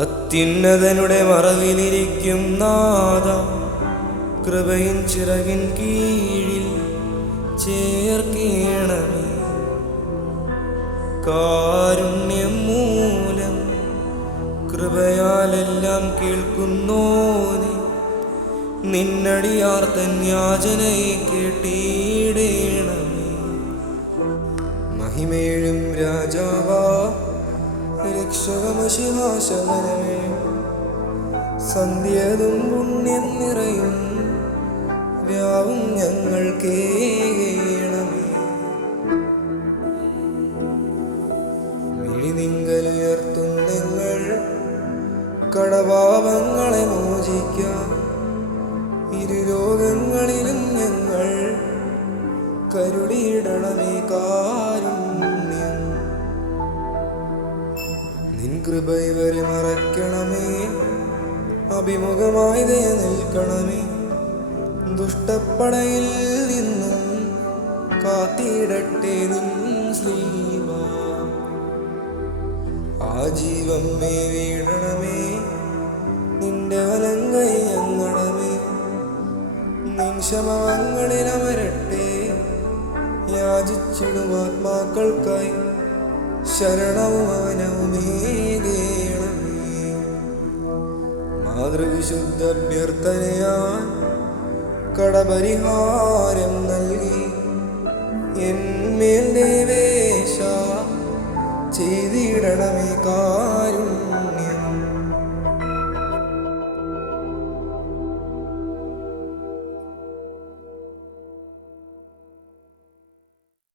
അത്യുന്നതനുടെ മറവിലിരിക്കും നാഥ, കൃപയിൻ ചിറകിൻ കീഴിൽ ചേർക്കേണമേ. കാരുണ്യം മൂലം കൃപയാലെല്ലാം കേൾക്കുന്നോനെ, നിന്നടിയാർ തൻ യാചനയെ കേട്ടിടേണമേ. മഹിമേഴും രാജാവാ രക്ഷകമശിഹാശകനമേ, സന്ധ്യതും പുണ്യം നിറയും വ്യാവും ഞങ്ങൾ കേണമേ. മിഴിനിങ്കലുയർത്തും നിങ്ങൾ കടപാപങ്ങളെ മോചിക്കാം. ഇരുലോകങ്ങളിലും ഞങ്ങൾ കരുടിയിടണമേ കാരുണ്യം. നിൻ കൃപ ഇവരെ മറയ്ക്കണമേ, അഭിമുഖമായി ദയ നിൽക്കണമേ. ദുഷ്ടപ്പടയിൽ നിന്നും കാത്തിടട്ടെ നിൻ സ്ലീബ. ആജീവം മേ വീഴണമേ, നിന്റെ വലങ്കൈ ഞങ്ങണമേ. നിൻ ശമങ്ങളിൽ അമരട്ടെ യാചിച്ചിടും ആത്മാക്കൾക്കായി, ശരണവും അവനവുമേകേണമേ. മാതൃവിശുദ്ധ അഭ്യർത്ഥനയാ കടപരിഹാരം നൽകി, എന്മേൽ ദേവേശ ചെയ്തിടണമേ കാരുണ്യം.